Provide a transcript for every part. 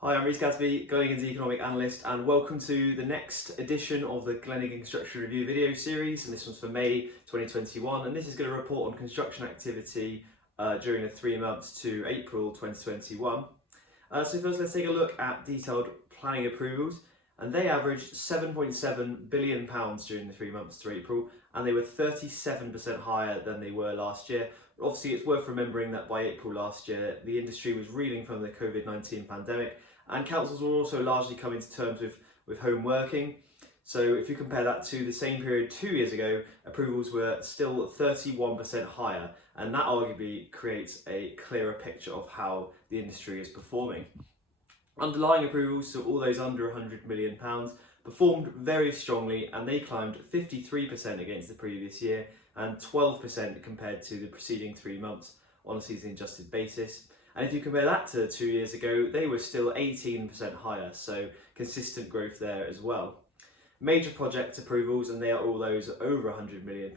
Hi, I'm Reece Gadsby, Glenigan's Economic Analyst, and welcome to the next edition of the Glenigan Construction Review video series. And this one's for May 2021, and this is going to report on construction activity during the 3 months to April 2021. So first, let's take a look at detailed planning approvals, and they averaged £7.7 billion during the 3 months to April, and they were 37% higher than they were last year. Obviously, it's worth remembering that by April last year, the industry was reeling from the COVID-19 pandemic, and councils were also largely coming to terms with home working. So if you compare that to the same period 2 years ago, approvals were still 31% higher, and that arguably creates a clearer picture of how the industry is performing. Underlying approvals, so all those under £100 million, performed very strongly, and they climbed 53% against the previous year and 12% compared to the preceding 3 months on a season adjusted basis. And if you compare that to 2 years ago, they were still 18% higher, so consistent growth there as well. Major project approvals, and they are all those over £100 million,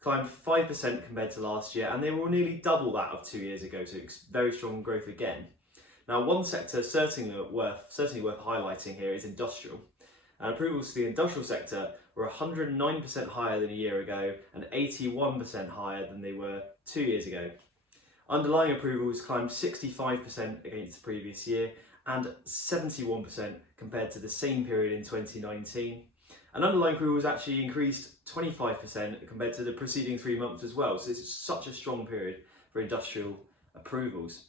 climbed 5% compared to last year, and they were nearly double that of 2 years ago, so very strong growth again. Now, one sector certainly worth highlighting here is industrial. And approvals to the industrial sector were 109% higher than a year ago and 81% higher than they were 2 years ago. Underlying approvals climbed 65% against the previous year and 71% compared to the same period in 2019. And underlying approvals actually increased 25% compared to the preceding 3 months as well. So this is such a strong period for industrial approvals.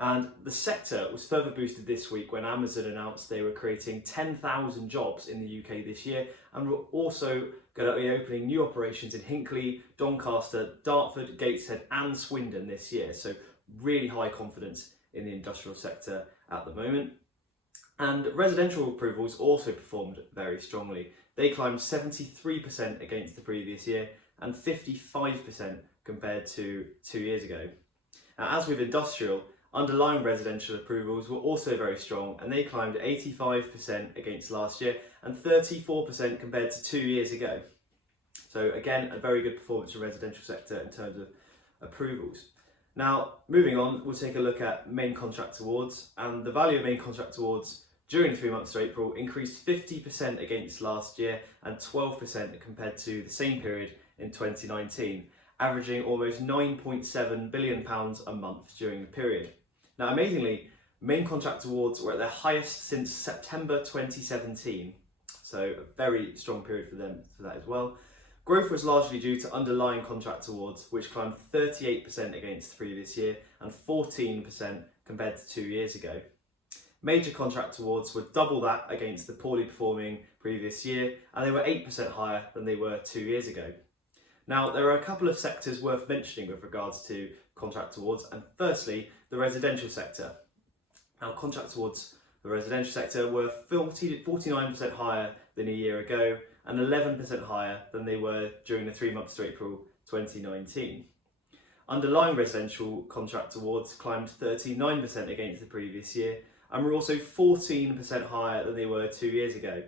And the sector was further boosted this week when Amazon announced they were creating 10,000 jobs in the UK this year, and were also going to be opening new operations in Hinckley, Doncaster, Dartford, Gateshead and Swindon this year. So really high confidence in the industrial sector at the moment. And residential approvals also performed very strongly. They climbed 73% against the previous year and 55% compared to 2 years ago. Now, as with industrial, underlying residential approvals were also very strong, and they climbed 85% against last year and 34% compared to 2 years ago. So again, a very good performance from the residential sector in terms of approvals. Now, moving on, we'll take a look at main contract awards, and the value of main contract awards during the 3 months to April increased 50% against last year and 12% compared to the same period in 2019, averaging almost £9.7 billion a month during the period. Now, amazingly, main contract awards were at their highest since September 2017, so a very strong period for that as well. Growth was largely due to underlying contract awards, which climbed 38% against the previous year and 14% compared to 2 years ago. Major contract awards were double that against the poorly performing previous year, and they were 8% higher than they were 2 years ago. Now, there are a couple of sectors worth mentioning with regards to contract awards, and firstly, the residential sector. Now, contract awards for the residential sector were 49% higher than a year ago and 11% higher than they were during the 3 months to April 2019. Underlying residential contract awards climbed 39% against the previous year and were also 14% higher than they were 2 years ago.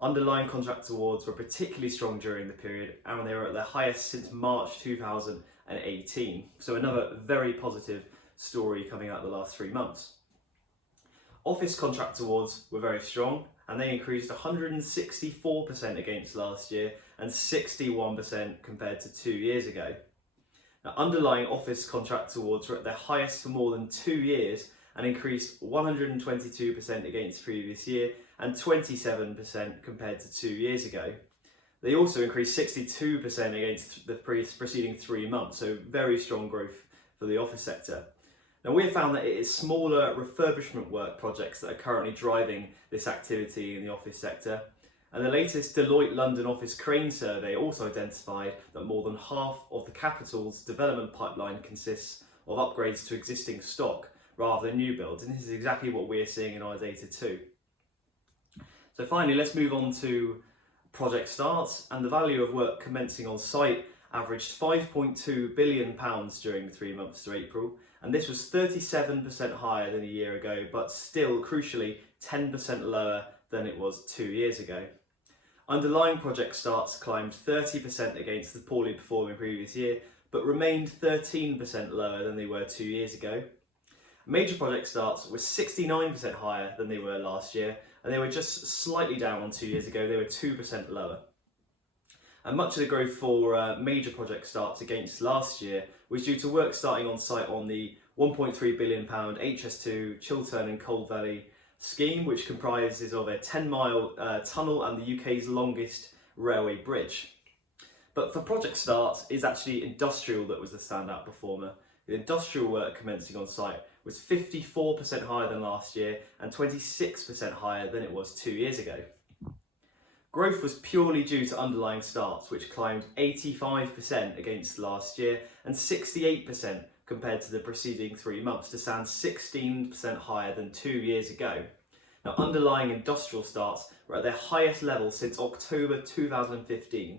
Underlying contract awards were particularly strong during the period, and they were at their highest since March 2018. So another very positive story coming out of the last 3 months. Office contract awards were very strong, and they increased 164% against last year and 61% compared to 2 years ago. Now, underlying office contract awards were at their highest for more than 2 years and increased 122% against the previous year and 27% compared to 2 years ago. They also increased 62% against the preceding 3 months, so very strong growth for the office sector. Now, we have found that it is smaller refurbishment work projects that are currently driving this activity in the office sector. And the latest Deloitte London Office Crane Survey also identified that more than half of the capital's development pipeline consists of upgrades to existing stock rather than new builds. And this is exactly what we're seeing in our data too. So finally, let's move on to project starts, and the value of work commencing on site averaged £5.2 billion during the 3 months to April, and this was 37% higher than a year ago, but still, crucially, 10% lower than it was 2 years ago. Underlying project starts climbed 30% against the poorly performing previous year, but remained 13% lower than they were 2 years ago. Major project starts were 69% higher than they were last year, and they were just slightly down on 2 years ago. They were 2% lower. And much of the growth for major project starts against last year was due to work starting on site on the £1.3 billion HS2 Chiltern and Cold Valley scheme, which comprises of a 10-mile tunnel and the UK's longest railway bridge. But for project starts, it's actually industrial that was the standout performer. The industrial work commencing on site was 54% higher than last year and 26% higher than it was 2 years ago. Growth was purely due to underlying starts, which climbed 85% against last year and 68% compared to the preceding 3 months, to stand 16% higher than 2 years ago. Now, underlying industrial starts were at their highest level since October 2015.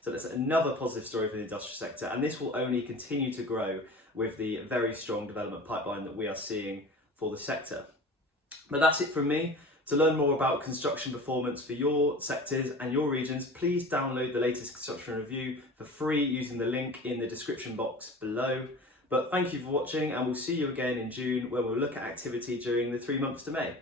So that's another positive story for the industrial sector, and this will only continue to grow with the very strong development pipeline that we are seeing for the sector. But that's it from me. To learn more about construction performance for your sectors and your regions, please download the latest construction review for free using the link in the description box below. But thank you for watching, and we'll see you again in June when we'll look at activity during the 3 months to May.